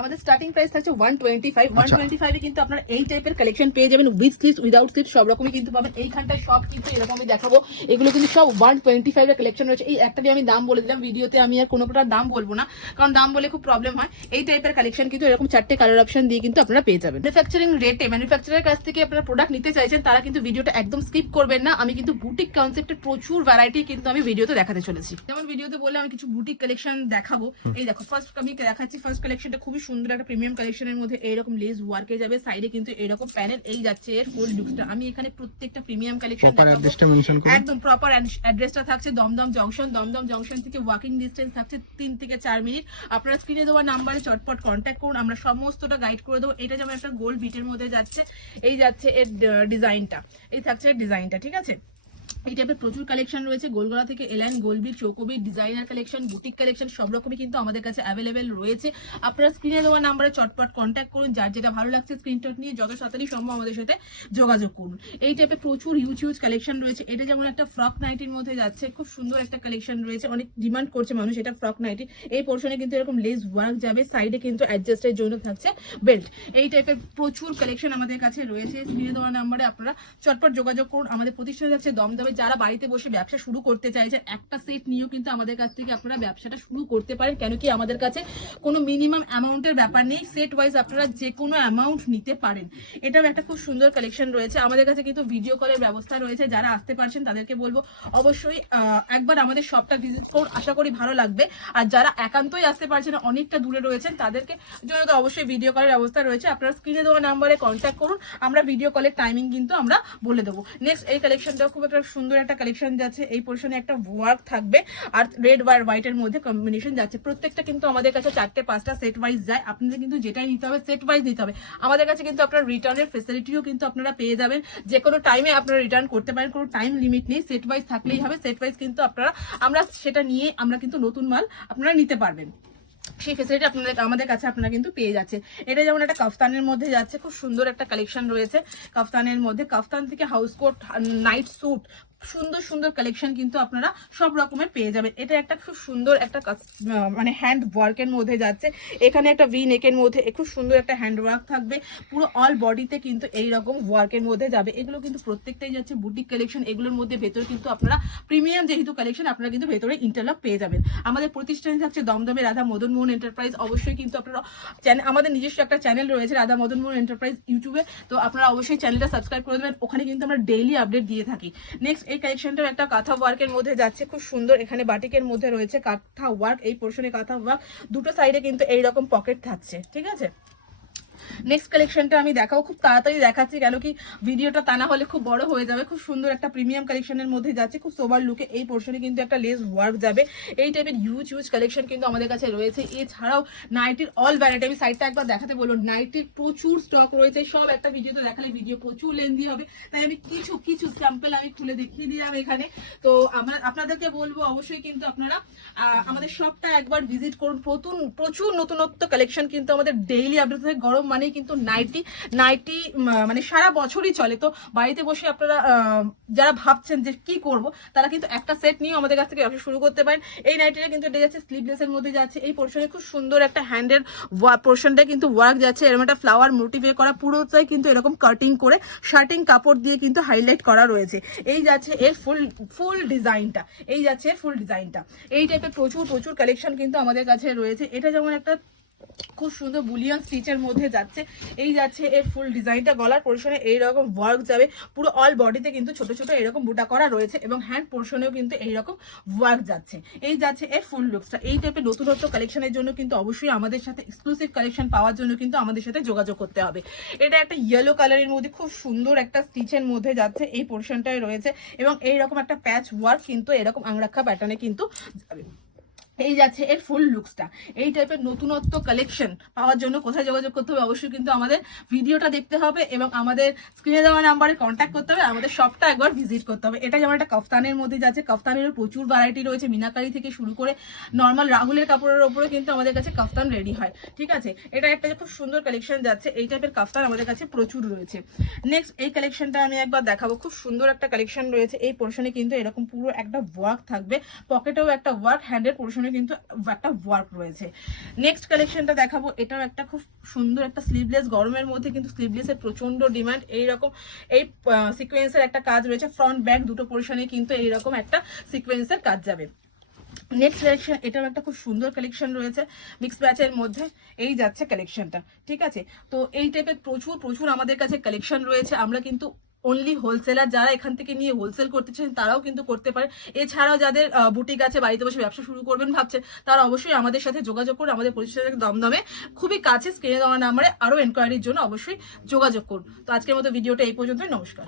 আমাদের starting price থাকছে 125 125 এ কিন্তু আপনারা এই টাইপের কালেকশন পেয়ে যাবেন, উইথ স্লিভস উইদাউট স্লিভস সব রকমই কিন্তু পাবেন। এইখানটায় সব কিন্তু এরকমই দেখাবো, এগুলো কিন্তু সব 125 এর কালেকশন রয়েছে। এই একটা দিয়ে আমি দাম বলে দিলাম, ভিডিওতে আমি আর কোনো প্রকার দাম বলবো না, কারণ দাম বলে খুব প্রবলেম হয়। এই টাইপের কালেকশন কিন্তু এরকম 4টে কালার অপশন দিয়ে কিন্তু আপনারা পেয়ে যাবেন। ম্যানুফ্যাকচারিং রেটে ম্যানুফ্যাকচারের কাছ থেকে আপনারা প্রোডাক্ট নিতে চাইছেন, তারা কিন্তু ভিডিওটা একদম স্কিপ করবেন না। আমি কিন্তু বুটিক কনসেপ্টের প্রচুর ভ্যারাইটি কিন্তু আমি ভিডিওতে দেখাতে চলেছি। যেমন ভিডিওতে বলে আমি কিছু বুটিক কালেকশন দেখাবো। এই দেখো, ফার্স্ট আমি দেখাচ্ছি ফার্স্ট কালেকশনটা খুবই সুন্দর একটা প্রিমিয়াম কালেকশনের মধ্যে এইরকম লেস ওয়ার্কে যাবে, সাইডে কিন্তু এরকম প্যানেল। এই যাচ্ছে এর ফুল লুকসটা। আমি এখানে প্রত্যেকটা প্রিমিয়াম কালেকশন দেখাবো, একদম প্রপার অ্যাড্রেসটা থাকছে দমদম জংশন। দমদম জংশন থেকে ওয়াকিং ডিস্টেন্স থাকছে 3 থেকে 4 মিনিট। আপনারা স্ক্রিনে দেওয়া নাম্বারে চটপট কন্ট্যাক্ট করুন, আমরা সমস্তটা গাইড করে দেবো। এটা যেমন একটা গোল্ড বিটের মধ্যে যাচ্ছে, এই যাচ্ছে এর ডিজাইনটা, এই থাকছে এর ডিজাইনটা, ঠিক আছে। এই টাইপের প্রচুর কালেকশন রয়েছে, গোলগলা থেকে এলাইন, গোলবিট, চৌকোবি, ডিজাইনার কালেকশন, বুটিক কালেকশন সব রকমই কিন্তু আমাদের কাছে অ্যাভেলেবেল রয়েছে। আপনারা স্ক্রিনে দেওয়া নাম্বারে চটপট কন্ট্যাক্ট করুন, যার যেটা ভালো লাগছে স্ক্রিনশট নিয়ে যত তাড়াতাড়ি সম্ভব আমাদের সাথে যোগাযোগ করুন। এই টাইপের প্রচুর হিউজ কালেকশন রয়েছে। এটা যেমন একটা ফ্রক নাইটির মধ্যে যাচ্ছে, খুব সুন্দর একটা কালেকশন রয়েছে, অনেক ডিমান্ড করছে মানুষ এটা ফ্রক নাইটি। এই পোর্শনে কিন্তু এরকম লেস ওয়ার্ক যাবে, সাইডে কিন্তু অ্যাডজাস্টের জন্য থাকছে বেল্ট। এই টাইপের প্রচুর কালেকশন আমাদের কাছে রয়েছে। স্ক্রিনে দেওয়া নাম্বারে আপনারা চটপট যোগাযোগ করুন। আমাদের প্রতিষ্ঠান যাচ্ছে দমদমে। যারা বাড়িতে বসে ব্যবসা শুরু করতে চাইছেন, একটা সেট নিয়েও কিন্তু আমাদের কাছ থেকে আপনারা ব্যবসাটা শুরু করতে পারেন, কেন কি আমাদের কাছে কোনো মিনিমাম অ্যামাউন্টের ব্যাপার নেই, সেট ওয়াইজ আপনারা যে কোনো অ্যামাউন্ট নিতে পারেন। এটাও একটা খুব সুন্দর কালেকশন রয়েছে। আমাদের কাছে কিন্তু ভিডিও কলের ব্যবস্থা রয়েছে, যারা আসতে পারছেন তাদেরকে বলবো অবশ্যই একবার আমাদের শপটা ভিজিট করুন, আশা করি ভালো লাগবে। আর যারা একান্তই আসতে পারছেন, অনেকটা দূরে রয়েছেন, তাদেরকে জন্য তো অবশ্যই ভিডিও কলের ব্যবস্থা রয়েছে। আপনারা স্ক্রিনে দেওয়া নাম্বারে কন্ট্যাক্ট করুন, আমরা ভিডিও কলের টাইমিং কিন্তু আমরা বলে দেবো। নেক্সট এই কালেকশনটাও খুব একটা সুন্দর একটা কালেকশন যাচ্ছে, এই পোর্শনে একটা ওয়ার্ক থাকবে আর রেড আর হোয়াইট এর মধ্যে কম্বিনেশন যাচ্ছে। প্রত্যেকটা কিন্তু আমাদের কাছে 4টে 5টা সেট ওয়াইজ যায়, আপনাদের কিন্তু যেটাই নিতে হবে সেট ওয়াইজ নিতে হবে। আমাদের কাছে কিন্তু আপনার রিটার্নের ফেসিলিটিও কিন্তু আপনারা পেয়ে যাবেন, যে কোনো টাইমে আপনারা রিটার্ন করতে পারেন, কোনো টাইম লিমিট নেই, সেট ওয়াইজ থাকলেই হবে। সেট ওয়াইজ কিন্তু আপনারা আমরা সেটা নিয়ে আমরা কিন্তু নতুন মাল আপনারা নিতে পারবেন, সেই ফেসিলিটি আপনাদের আমাদের কাছে আপনারা কিন্তু পেয়ে যাচ্ছে। এটা যেমন একটা কাফতানের মধ্যে যাচ্ছে, খুব সুন্দর একটা কালেকশন রয়েছে কাফতানের মধ্যে। কাফতান থেকে হাউস কোট, নাইট স্যুট, সুন্দর সুন্দর কালেকশন কিন্তু আপনারা সব রকমের পেয়ে যাবেন। এটা একটা খুব সুন্দর একটা মানে হ্যান্ড ওয়ার্কের মধ্যে যাচ্ছে, এখানে একটা ভি নেকের মধ্যে খুব সুন্দর একটা হ্যান্ড ওয়ার্ক থাকবে, পুরো অল বডিতে কিন্তু এইরকম ওয়ার্কের মধ্যে যাবে। এগুলো কিন্তু প্রত্যেকটাই যাচ্ছে বুটিক কালেকশন। এগুলোর মধ্যে ভেতরে কিন্তু আপনারা প্রিমিয়াম যেহেতু কালেকশন, আপনারা কিন্তু ভেতরে ইন্টারলক পেয়ে যাবেন। আমাদের প্রতিষ্ঠানে থাকছে দমদমে রাধা মদন মোহন এন্টারপ্রাইজ। অবশ্যই কিন্তু আপনারা আমাদের নিজস্ব একটা চ্যানেল রয়েছে রাধা মদন মোহন এন্টারপ্রাইজ ইউটিউবে, তো আপনারা অবশ্যই চ্যানেলটা সাবস্ক্রাইব করে দেবেন, ওখানে কিন্তু আমরা ডেইলি আপডেট দিয়ে থাকি। নেক্সট এই কালেকশনটাও একটা কাঁথা ওয়ার্কের মধ্যে যাচ্ছে, খুব সুন্দর। এখানে বাটিকের মধ্যে রয়েছে কাঁথা ওয়ার্ক, এই পোর্শনে কাঁথা ওয়ার্ক, দুটো সাইডে কিন্তু এইরকম পকেট থাকছে, ঠিক আছে। নেক্সট কালেকশনটা আমি দেখাবো, খুব তাড়াতাড়ি দেখাচ্ছি, কেন কি ভিডিওটা তা না হলে খুব বড় হয়ে যাবে। খুব সুন্দর একটা প্রিমিয়াম কালেকশনের মধ্যে যাচ্ছে, খুব সোবার লুকে। এই পোর্শনে কিন্তু একটা লেস ওয়ার্ক যাবে। এই টাইপের হিউজ কালেকশন কিন্তু আমাদের কাছে রয়েছে। এছাড়াও নাইটির অল ভ্যারাইটি, আমি সাইডটা একবার দেখাতে বলবো, নাইটির প্রচুর স্টক রয়েছে। সব একটা ভিডিওতে দেখালে ভিডিও প্রচুর লেন্দি হবে, তাই আমি কিছু স্যাম্পল আমি খুলে দেখিয়ে দিলাম এখানে। তো আপনাদেরকে বলবো অবশ্যই কিন্তু আপনারা আমাদের শপটা একবার ভিজিট করুন। প্রচুর নতুনত্ব কালেকশন কিন্তু আমাদের ডেইলি আপডেট থাকে। গরম মানেই কিন্তু নাইটি মানে সারা বছরই চলে। তো বাড়িতে বসে আপনারা যারা ভাবছেন যে কি করব, তারা কিন্তু একটা সেট নিয়ে আমাদের কাছ থেকে ব্যবসা শুরু করতে পারেন। এই নাইটিটা কিন্তু এটা যাচ্ছে স্লিভলেস এর মধ্যে যাচ্ছে। এই পোর্শনে খুব সুন্দর একটা হ্যান্ডের পোর্শনটা কিন্তু ওয়ার্ক যাচ্ছে, এরকম একটা ফ্লাওয়ার মোটিভে করা, পুরোটাই কিন্তু এরকম কাটিং করে শার্টিং কাপড় দিয়ে কিন্তু হাইলাইট করা রয়েছে। এই যাচ্ছে এর ফুল ডিজাইনটা, এই যাচ্ছে এর ফুল ডিজাইনটা। এই টাইপের প্রচুর কালেকশন কিন্তু আমাদের কাছে রয়েছে। এটা যেমন একটা খুব সুন্দর বুলিয়ান স্টিচের মধ্যে যাচ্ছে, এই যাচ্ছে এর ফুল ডিজাইনটা। গলার পোর্শনে এইরকম ওয়ার্ক যাবে, পুরো অল বডিতে কিন্তু ছোট ছোট এরকম বুটা করা রয়েছে, এবং হ্যান্ড পোর্শনেও কিন্তু এইরকম ওয়ার্ক যাচ্ছে। এই যাচ্ছে এর ফুল লুকসটা। এই টাইপের নতুনত্ব কালেকশনের জন্য কিন্তু অবশ্যই আমাদের সাথে এক্সক্লুসিভ কালেকশন পাওয়ার জন্য কিন্তু আমাদের সাথে যোগাযোগ করতে হবে। এটা একটা ইয়েলো কালারের মধ্যে খুব সুন্দর একটা স্টিচের মধ্যে যাচ্ছে, এই পোর্শনটায় রয়েছে, এবং এইরকম একটা প্যাচ ওয়ার্ক কিন্তু এরকম আংরাক্ষা প্যাটার্নে কিন্তু যাবে। এই যাচ্ছে এর ফুল লুকসটা। এই টাইপের নতুনত্ব কালেকশন পাওয়ার জন্য কোথায় যোগাযোগ করতে হবে, অবশ্যই কিন্তু আমাদের ভিডিওটা দেখতে হবে এবং আমাদের স্ক্রিনে দেওয়া নাম্বারে কন্ট্যাক্ট করতে হবে, আমাদের শপটা একবার ভিজিট করতে হবে। এটা যেমন একটা কাফতানের মধ্যে যাচ্ছে, কাফতানের প্রচুর ভ্যারাইটি রয়েছে, মিনাকারি থেকে শুরু করে নর্মাল রাহুলের কাপড়ের ওপরে কিন্তু আমাদের কাছে কাফতান রেডি হয়, ঠিক আছে। এটা একটা খুব সুন্দর কালেকশন যাচ্ছে, এই টাইপের কাফতান আমাদের কাছে প্রচুর রয়েছে। নেক্সট এই কালেকশনটা আমি একবার দেখাবো, খুব সুন্দর একটা কালেকশন রয়েছে। এই পোর্শনে কিন্তু এরকম পুরো একটা ওয়ার্ক থাকবে, পকেটেও একটা ওয়ার্ক, হ্যান্ডের পোর্শনে কিন্তু একটা ওয়ার্ক রয়েছে। নেক্সট কালেকশনটা দেখাবো, এটাও একটা খুব সুন্দর একটা স্লিভলেস, গরমের মধ্যে কিন্তু স্লিভলেসের প্রচন্ড ডিমান্ড। এইরকম এই সিকোয়েন্সের একটা কাজ রয়েছে, ফ্রন্ট ব্যাক দুটো পোর্শনে কিন্তু এইরকম একটা সিকোয়েন্সের কাজ যাবে। নেক্সট কালেকশন, এটাও একটা খুব সুন্দর কালেকশন রয়েছে মিক্স ব্যাচের মধ্যে, এই যাচ্ছে কালেকশনটা, ঠিক আছে। তো এই টাইপের প্রচুর প্রচুর আমাদের কাছে কালেকশন রয়েছে। আমরা কিন্তু অনলি হোলসেলার, যারা এখান থেকে নিয়ে হোলসেল করতে চান তারাও কিন্তু করতে পারে। এছাড়াও যাদের বুটিক আছে, বাড়িতে বসে ব্যবসা শুরু করবেন ভাবছে, তারা অবশ্যই আমাদের সাথে যোগাযোগ করুন। আমাদের প্রতিষ্ঠানের দমদমে খুবই কাছে, স্ক্রিনে দেওয়া নাম্বারে আরো এনকোয়ারির জন্য অবশ্যই যোগাযোগ করুন। তো আজকের মতো ভিডিওটা এই পর্যন্তই, নমস্কার।